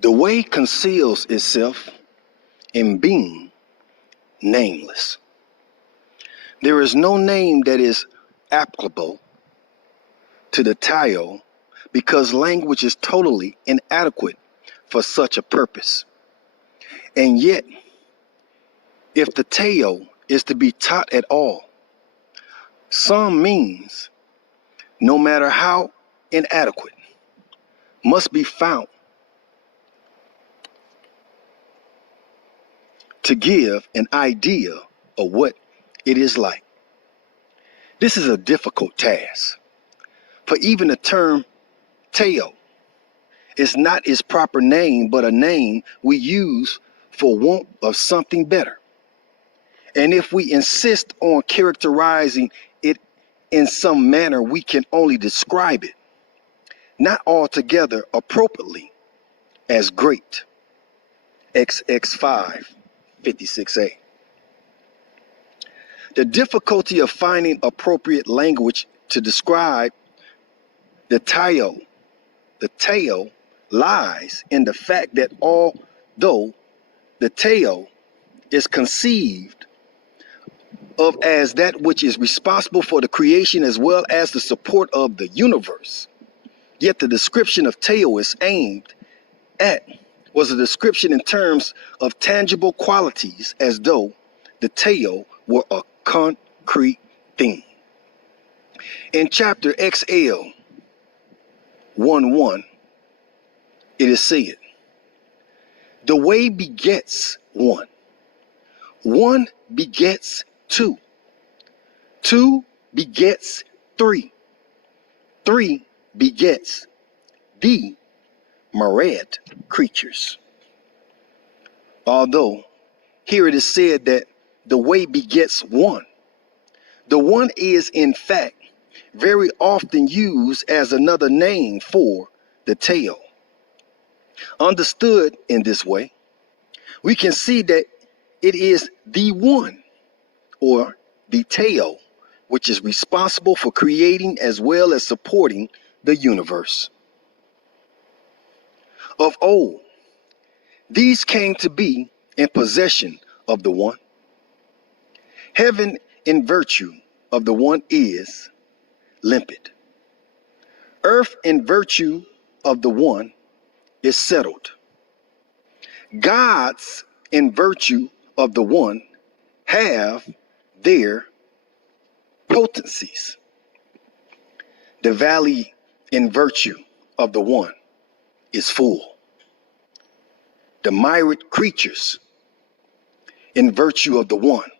The way conceals itself in being nameless. There is no name that is applicable to the Tao because language is totally inadequate for such a purpose. And yet, if the Tao is to be taught at all, some means, no matter how inadequate, must be found to give an idea of what it is like. This is a difficult task, for even the term Tao is not its proper name, but a name we use for want of something better. And if we insist on characterizing it in some manner, we can only describe it, not altogether appropriately, as great. XX5 56A. The difficulty of finding appropriate language to describe the Tao lies in the fact that although the Tao is conceived of as that which is responsible for the creation as well as the support of the universe, yet the description of Tao is aimed at was a description in terms of tangible qualities, as though the Tao were a concrete thing. In chapter XL 1:1, it is said, the way begets one. One begets two. Two begets three. Three begets the myriad creatures. Although here it is said that the way begets one, the one is in fact very often used as another name for the Tao. Understood in this way, we can see that it is the one, or the Tao, which is responsible for creating as well as supporting the universe. Of old, these came to be in possession of the one. Heaven, in virtue of the one, is limpid. Earth, in virtue of the one, is settled. Gods, in virtue of the one, have their potencies. The valley, in virtue of the one, is full. The myriad creatures, in virtue of the one,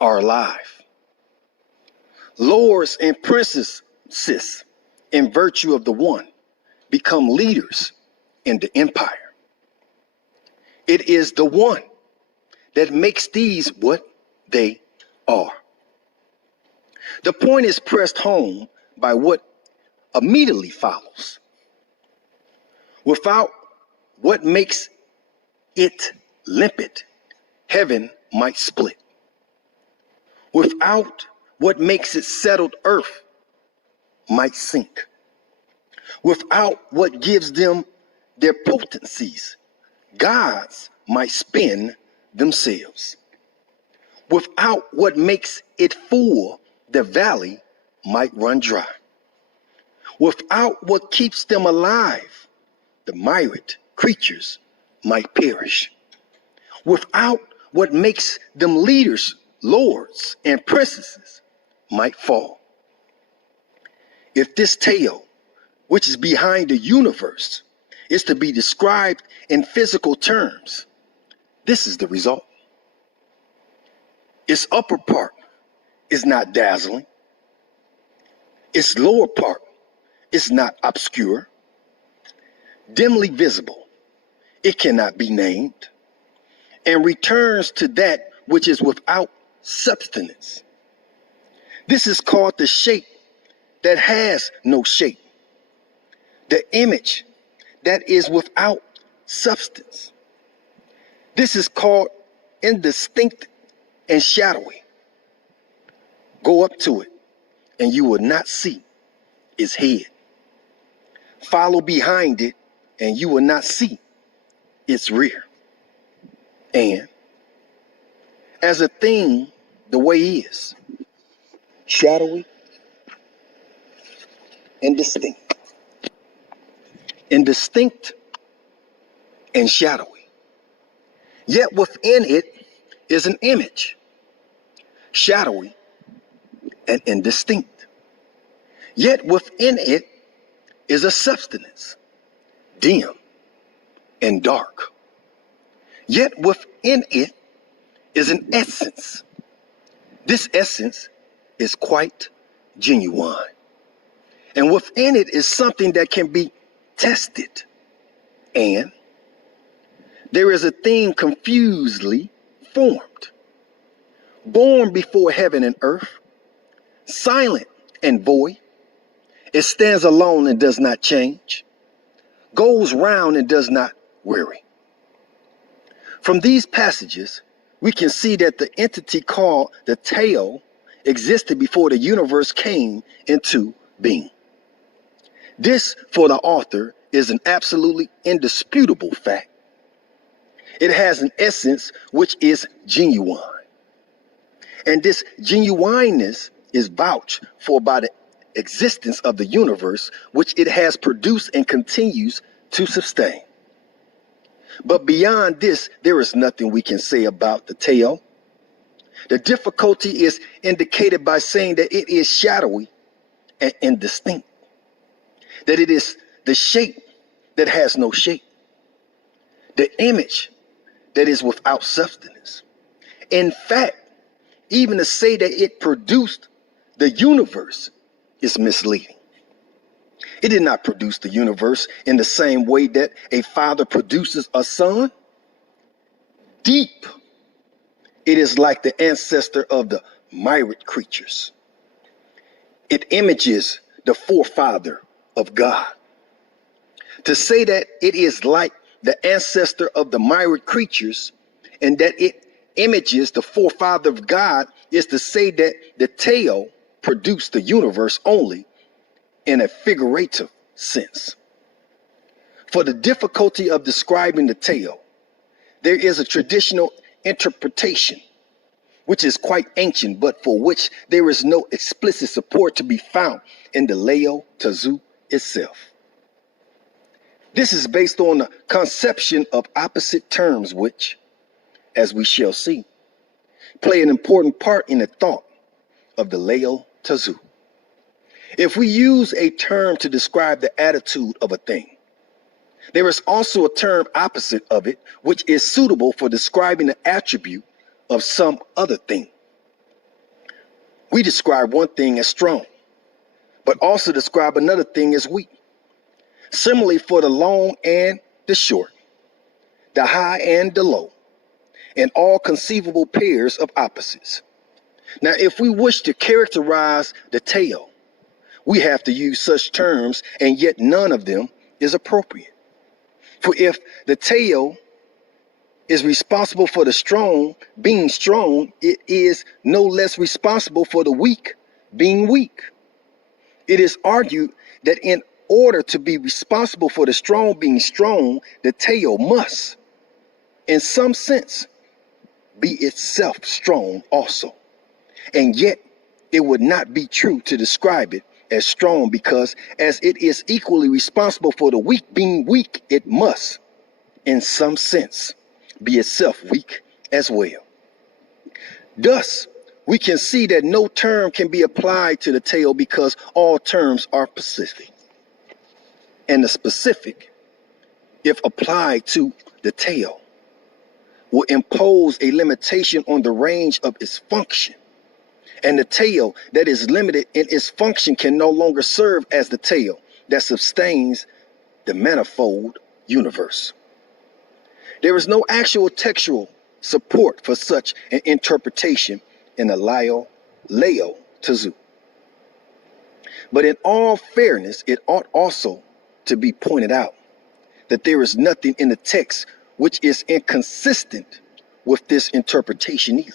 are alive. Lords and princesses, in virtue of the one, become leaders in the empire. It is the one that makes these what they are. The point is pressed home by what immediately follows. Without what makes it limpid, heaven might split. Without what makes it settled, earth might sink. Without what gives them their potencies, gods might spin themselves. Without what makes it full, the valley might run dry. Without what keeps them alive, the myriad creatures might perish. Without what makes them leaders, lords, and princesses might fall. If this Tao, which is behind the universe, is to be described in physical terms, this is the result. Its upper part is not dazzling. Its lower part is not obscure. Dimly visible, it cannot be named, and returns to that which is without substance. This is called the shape that has no shape, the image that is without substance. This is called indistinct and shadowy. Go up to it, and you will not see its head. Follow behind it, and you will not see its rear. And as a thing, the way is shadowy and distinct. Indistinct and shadowy. Yet within it is an image, shadowy and indistinct. Yet within it is a substance, dim and dark. Yet within it is an essence. This essence is quite genuine. And within it is something that can be tested. And there is a thing confusedly formed, born before heaven and earth, silent and void. It stands alone and does not change, goes round and does not weary. From these passages, we can see that the entity called the Tao existed before the universe came into being. This, for the author, is an absolutely indisputable fact. It has an essence which is genuine. And this genuineness is vouched for by the existence of the universe, which it has produced and continues to sustain. But beyond this, there is nothing we can say about the Tao. The difficulty is indicated by saying that it is shadowy and indistinct, that it is the shape that has no shape, the image that is without substance. In fact, even to say that it produced the universe is misleading. It did not produce the universe in the same way that a father produces a son. Deep, it is like the ancestor of the myriad creatures. It images the forefather of God. To say that it is like the ancestor of the myriad creatures and that it images the forefather of God is to say that the Tao produced the universe only in a figurative sense. For the difficulty of describing the Tao, there is a traditional interpretation which is quite ancient, but for which there is no explicit support to be found in the Lao Tzu itself. This is based on the conception of opposite terms which, as we shall see, play an important part in the thought of the Lao Tzu. If we use a term to describe the attitude of a thing, there is also a term opposite of it which is suitable for describing the attribute of some other thing. We describe one thing as strong, but also describe another thing as weak. Similarly, for the long and the short, the high and the low, and all conceivable pairs of opposites. Now, if we wish to characterize the Tao, we have to use such terms, and yet none of them is appropriate. For if the Tao is responsible for the strong being strong, it is no less responsible for the weak being weak. It is argued that in order to be responsible for the strong being strong, the Tao must, in some sense, be itself strong also. And yet, it would not be true to describe it as strong, because as it is equally responsible for the weak being weak, it must, in some sense, be itself weak as well. Thus, we can see that no term can be applied to the Tao because all terms are specific. And the specific, if applied to the Tao, will impose a limitation on the range of its function. And the Tao that is limited in its function can no longer serve as the Tao that sustains the manifold universe. There is no actual textual support for such an interpretation in the Lao Tzu. But in all fairness, it ought also to be pointed out that there is nothing in the text which is inconsistent with this interpretation either.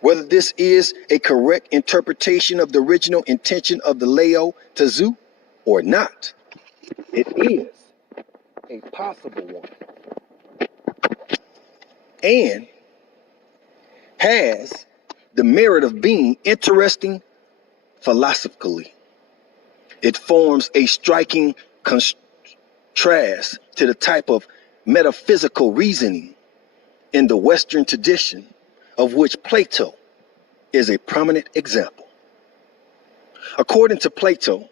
Whether this is a correct interpretation of the original intention of the Lao Tzu or not, it is a possible one. and has the merit of being interesting philosophically. It forms a striking contrast to the type of metaphysical reasoning in the Western tradition, of which Plato is a prominent example. According to Plato,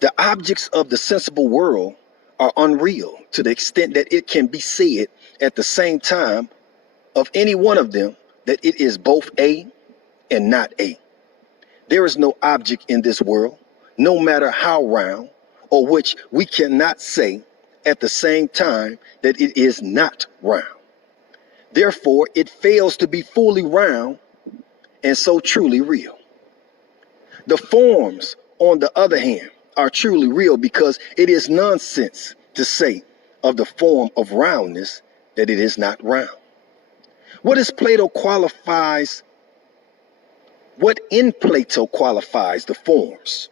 the objects of the sensible world are unreal to the extent that it can be said at the same time of any one of them that it is both A and not A. There is no object in this world, no matter how round, or which we cannot say at the same time that it is not round. Therefore, it fails to be fully round and so truly real. The forms, on the other hand, are truly real because it is nonsense to say of the form of roundness that it is not round. What in Plato qualifies the forms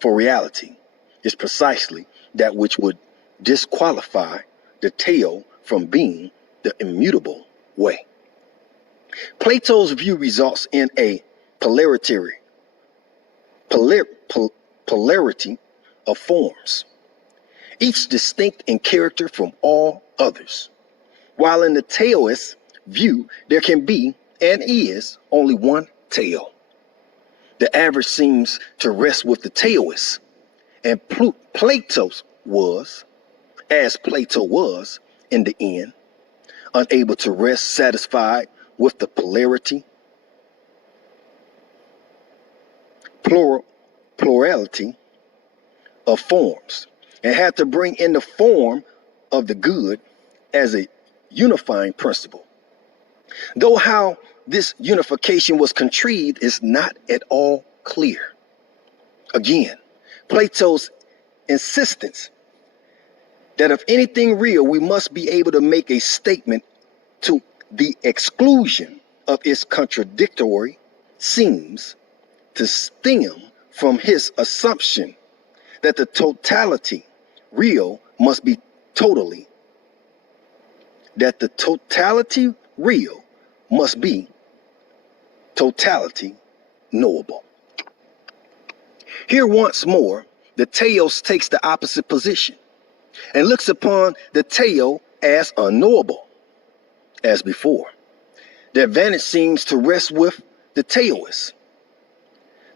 for reality is precisely that which would disqualify the tail from being the immutable way. Plato's view results in a polarity of forms, each distinct in character from all others, while in the Taoist view there can be and is only one tail. The average seems to rest with the Taoist, and Plato was in the end, unable to rest satisfied with the plurality of forms, and had to bring in the form of the good as a unifying principle. Though how this unification was contrived is not at all clear. Again, Plato's insistence that of anything real, we must be able to make a statement to the exclusion of its contradictory seems to stem from his assumption that the totality real must be totality knowable. Here once more, the Teos takes the opposite position and looks upon the Teo as unknowable. As before, the advantage seems to rest with the Taoist.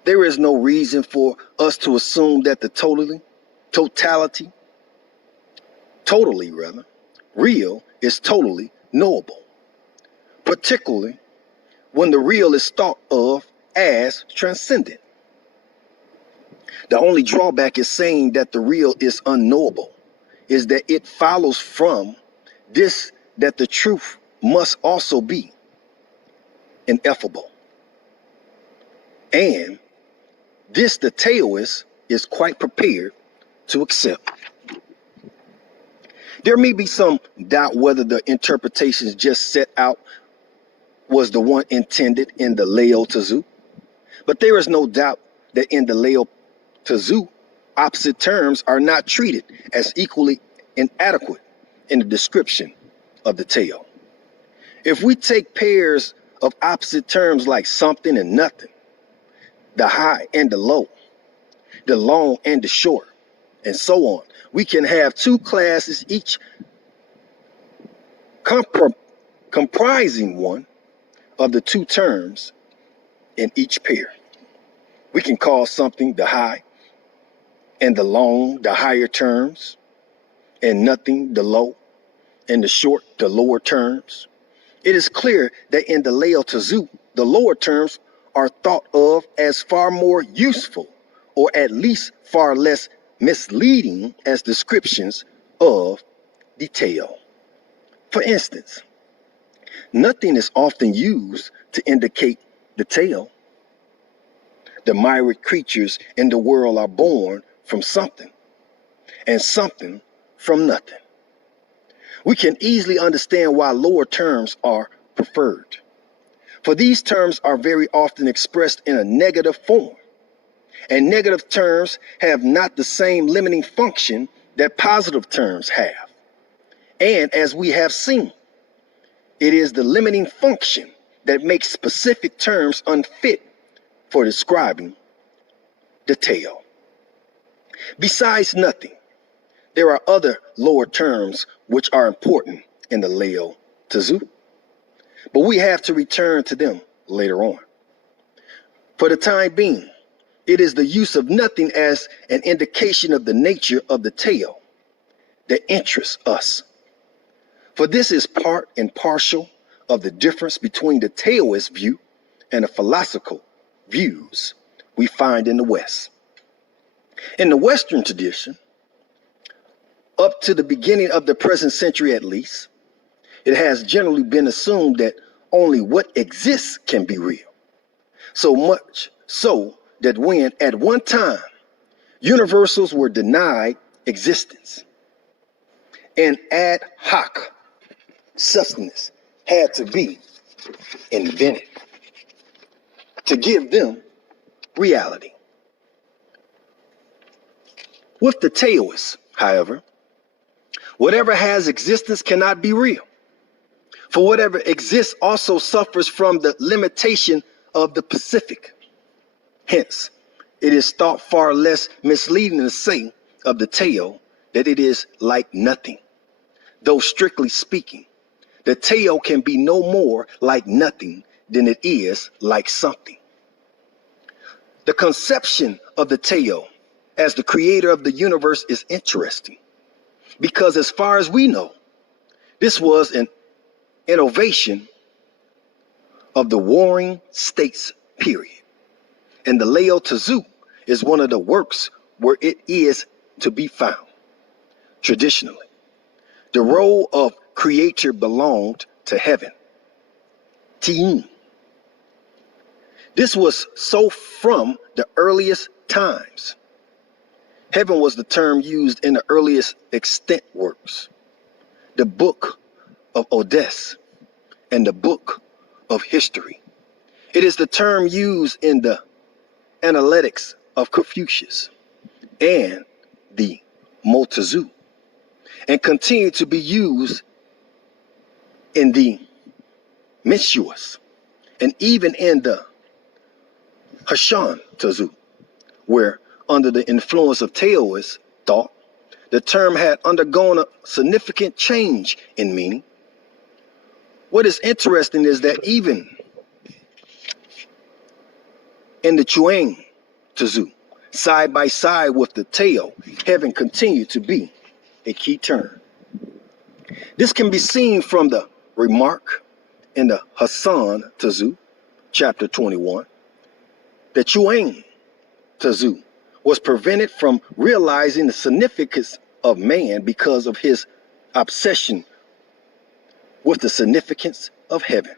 There is no reason for us to assume that the totally real is totally knowable, particularly when the real is thought of as transcendent. The only drawback is saying that the real is unknowable is that it follows from this that the truth must also be ineffable. And this the Taoist is quite prepared to accept. There may be some doubt whether the interpretations just set out was the one intended in the Lao Tzu, but there is no doubt that in the Lao Tzu, opposite terms are not treated as equally inadequate in the description of the Tao. If we take pairs of opposite terms like something and nothing, the high and the low, the long and the short, and so on, we can have two classes, each comprising one of the two terms in each pair. We can call something the high and the long, the higher terms, and nothing the low, and the short, the lower terms. It is clear that in the Lao Tzu, the lower terms are thought of as far more useful, or at least far less misleading as descriptions of detail. For instance, nothing is often used to indicate the tail. The myriad creatures in the world are born from something, and something from nothing. We can easily understand why lower terms are preferred, for these terms are very often expressed in a negative form, and negative terms have not the same limiting function that positive terms have. And as we have seen, It is the limiting function that makes specific terms unfit for describing the Teo. Besides nothing, there are other lower terms which are important in the Lao Tzu, but we have to return to them later on. For the time being, it is the use of nothing as an indication of the nature of the Teo that interests us. For this is part and parcel of the difference between the Taoist view and the philosophical views we find in the West. In the Western tradition, up to the beginning of the present century at least, it has generally been assumed that only what exists can be real. So much so that when at one time universals were denied existence, an ad hoc substance had to be invented to give them reality. With the Taoists, however, whatever has existence cannot be real. For whatever exists also suffers from the limitation of the Pacific. Hence, it is thought far less misleading to say of the Teo that it is like nothing. Though strictly speaking, the Teo can be no more like nothing than it is like something. The conception of the Teo as the creator of the universe is interesting because as far as we know, this was an innovation of the Warring States period. And the Lao Tzu is one of the works where it is to be found. Traditionally, the role of creator belonged to heaven. Tiyin. This was so from the earliest times. Heaven was the term used in the earliest extant works. The Book of Odes and the Book of History. It is the term used in the Analects of Confucius and the Mo Tzu, and continue to be used in the Mencius and even in the Hashan Tzu, where under the influence of Taoist thought, the term had undergone a significant change in meaning. What is interesting is that even in the Chuang Tzu, side by side with the Teo, heaven continued to be a key term. This can be seen from the remark in the Hassan Tzu, chapter 21, that Chuang Tzu was prevented from realizing the significance of man because of his obsession with the significance of heaven.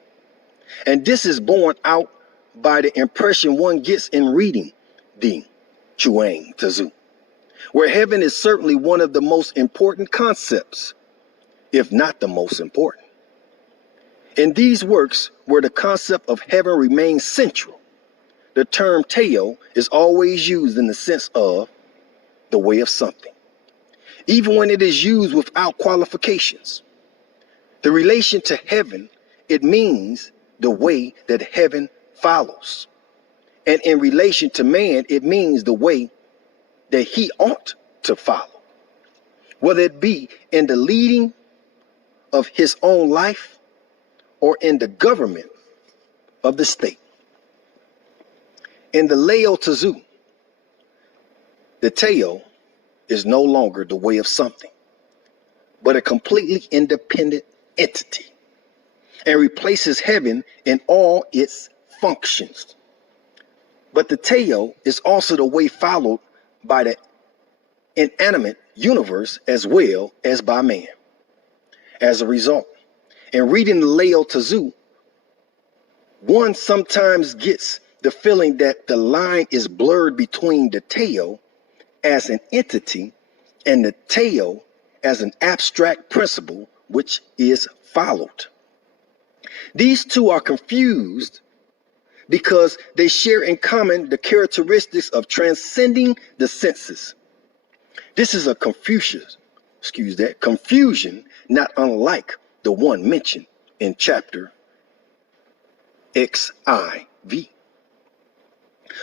And this is borne out by the impression one gets in reading the Chuang Tzu, where heaven is certainly one of the most important concepts, if not the most important. In these works, where the concept of heaven remains central, the term Teo is always used in the sense of the way of something, even when it is used without qualifications. The relation to heaven, it means the way that heaven follows. And in relation to man, it means the way that he ought to follow, whether it be in the leading of his own life or in the government of the state. In the Lao Tzu, the Teo is no longer the way of something, but a completely independent entity, and replaces heaven in all its functions. But the Teo is also the way followed by the inanimate universe as well as by man. As a result, in reading the Lao Tzu, one sometimes gets the feeling that the line is blurred between the Teo as an entity and the Teo as an abstract principle which is followed. These two are confused because they share in common the characteristics of transcending the senses. This is a confusion not unlike the one mentioned in chapter XIV.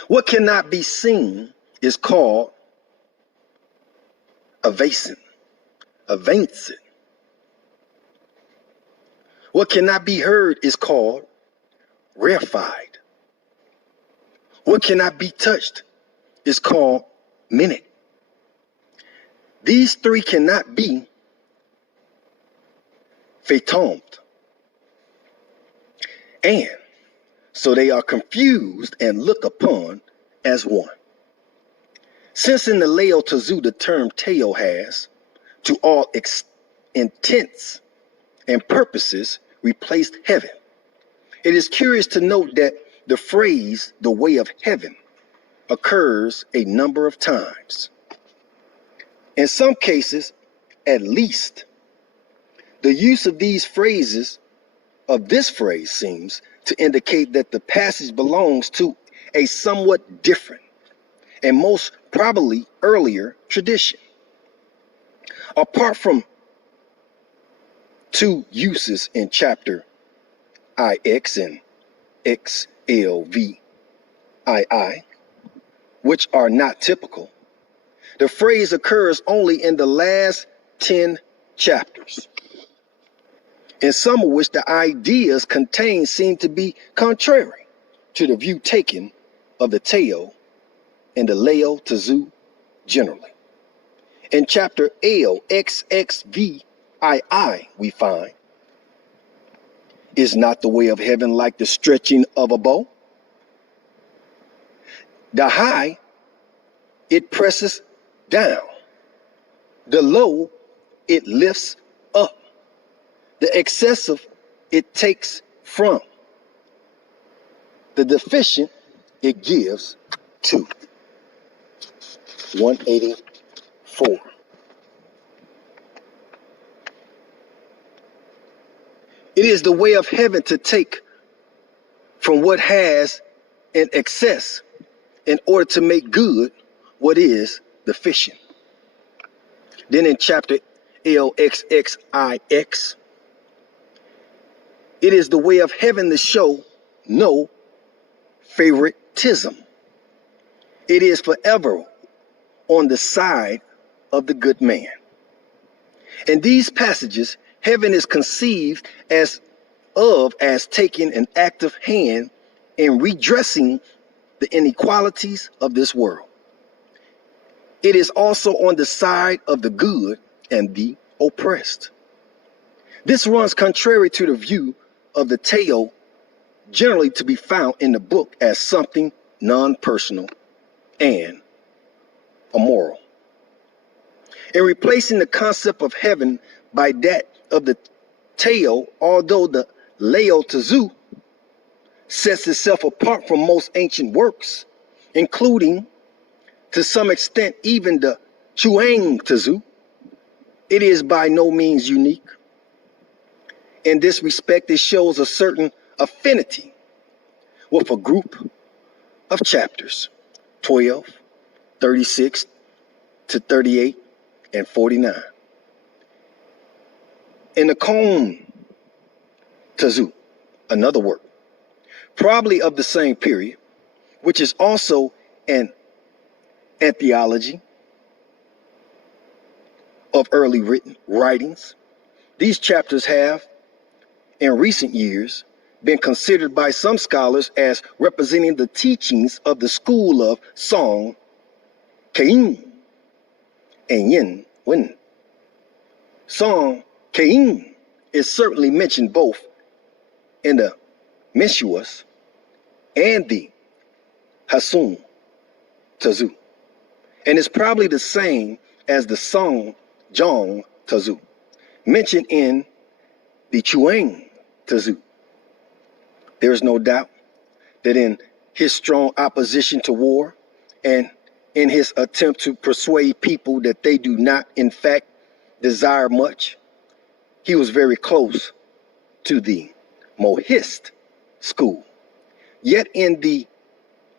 What cannot be seen is called avacent. What cannot be heard is called rarefied. What cannot be touched is called minute. These three cannot be fathomed, and so they are confused and looked upon as one. Since in the Lao-Tzu the term Tao has, to all intents and purposes, replaced heaven, it is curious to note that the phrase "the way of heaven" occurs a number of times. In some cases, at least, the use of this phrase seems to indicate that the passage belongs to a somewhat different and most probably earlier tradition. Apart from two uses in chapter IX and XLVII, which are not typical, the phrase occurs only in the last 10 chapters, in some of which the ideas contained seem to be contrary to the view taken of the Tao and the Lao-Tzu generally. In chapter LXXVII, we find, is not the way of heaven like the stretching of a bow? The high, it presses down. The low, it lifts up. The excessive, it takes from. The deficient, it gives to. 184. It is the way of heaven to take from what has in excess in order to make good what is deficient. Then in chapter LXXIX, it is the way of heaven to show no favoritism. It is forever on the side of the good man. In these passages, heaven is conceived as taking an active hand in redressing the inequalities of this world. It is also on the side of the good and the oppressed. This runs contrary to the view of the Tao generally to be found in the book as something non-personal and immoral. In replacing the concept of heaven by that of the Tao, although the Lao-Tzu sets itself apart from most ancient works, including to some extent even the Chuang-Tzu, it is by no means unique. In this respect, it shows a certain affinity with a group of chapters, 12, 36 to 38, and 49. In the Kong-Tzu, another work, probably of the same period, which is also an anthology of early written writings, these chapters have, in recent years, been considered by some scholars as representing the teachings of the school of Song Ke'ing and Yin Wen. Song Ke'ing is certainly mentioned both in the Mencius and the Hasung Tzu, and is probably the same as the Song Jong Tzu mentioned in the Chuang Tzu. There is no doubt that in his strong opposition to war and in his attempt to persuade people that they do not, in fact, desire much, he was very close to the Mohist school. Yet in the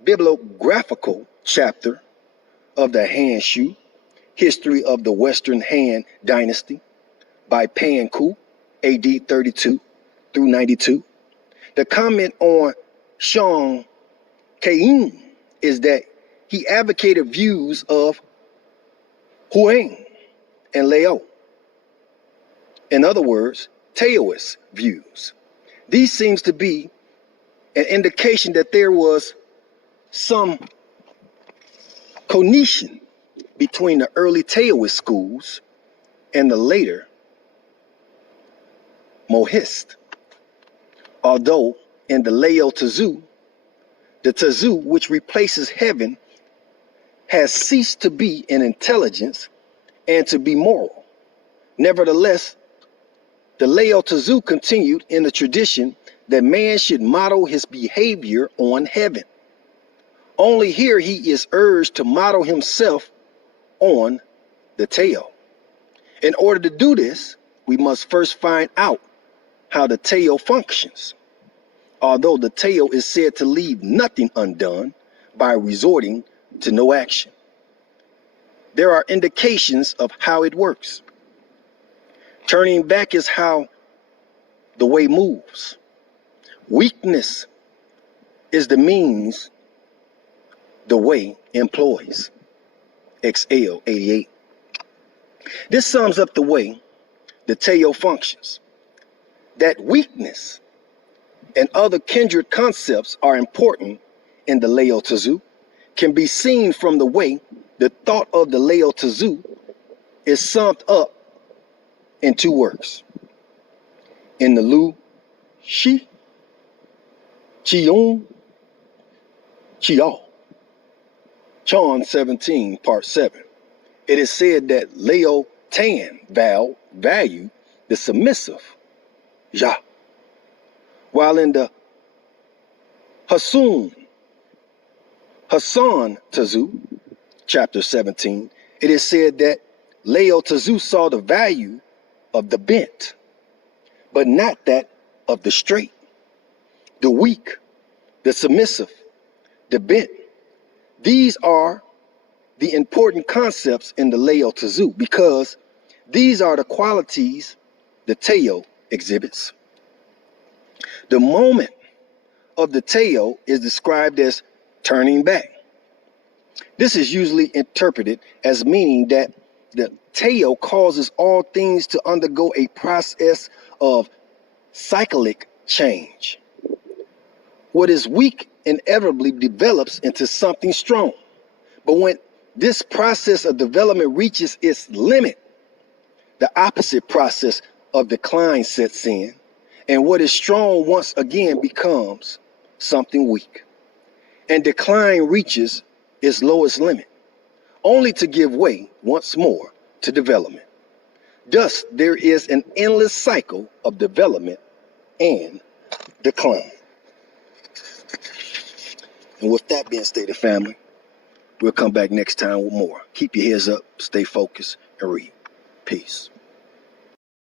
bibliographical chapter of the Han Shu, History of the Western Han Dynasty, by Pan Ku, AD 32 through 92. The comment on Sean Cain is that he advocated views of Huang and Lao. In other words, Taoist views. These seems to be an indication that there was some connection between the early Taoist schools and the later Mohist. Although in the Lao Tzu, the Tzu which replaces heaven has ceased to be an intelligence and to be moral. Nevertheless, the Lao Tzu continued in the tradition that man should model his behavior on heaven. Only here he is urged to model himself on the Tao. In order to do this, we must first find out how the Tao functions. Although the Tao is said to leave nothing undone by resorting to no action, there are indications of how it works. Turning back is how the way moves. Weakness is the means the way employs. XL 88. This sums up the way the Tao functions. That weakness and other kindred concepts are important in the Lao Tzu can be seen from the way the thought of the Lao Tzu is summed up in two works. In the Lu Shi, Qiyong, Qiao, Chan 17, part 7, it is said that Lao Tan value the submissive, Ja. While in the Hassan Tzu, chapter 17, it is said that Lao Tzu saw the value of the bent, but not that of the straight, the weak, the submissive, the bent. These are the important concepts in the Lao Tzu because these are the qualities the Tao exhibits. The moment of the Tao is described as turning back. This is usually interpreted as meaning that the Tao causes all things to undergo a process of cyclic change. What is weak inevitably develops into something strong. But when this process of development reaches its limit, the opposite process of decline sets in, and what is strong once again becomes something weak. And decline reaches its lowest limit, only to give way once more to development. Thus, there is an endless cycle of development and decline. And with that being stated, family, we'll come back next time with more. Keep your heads up, stay focused, and read. Peace.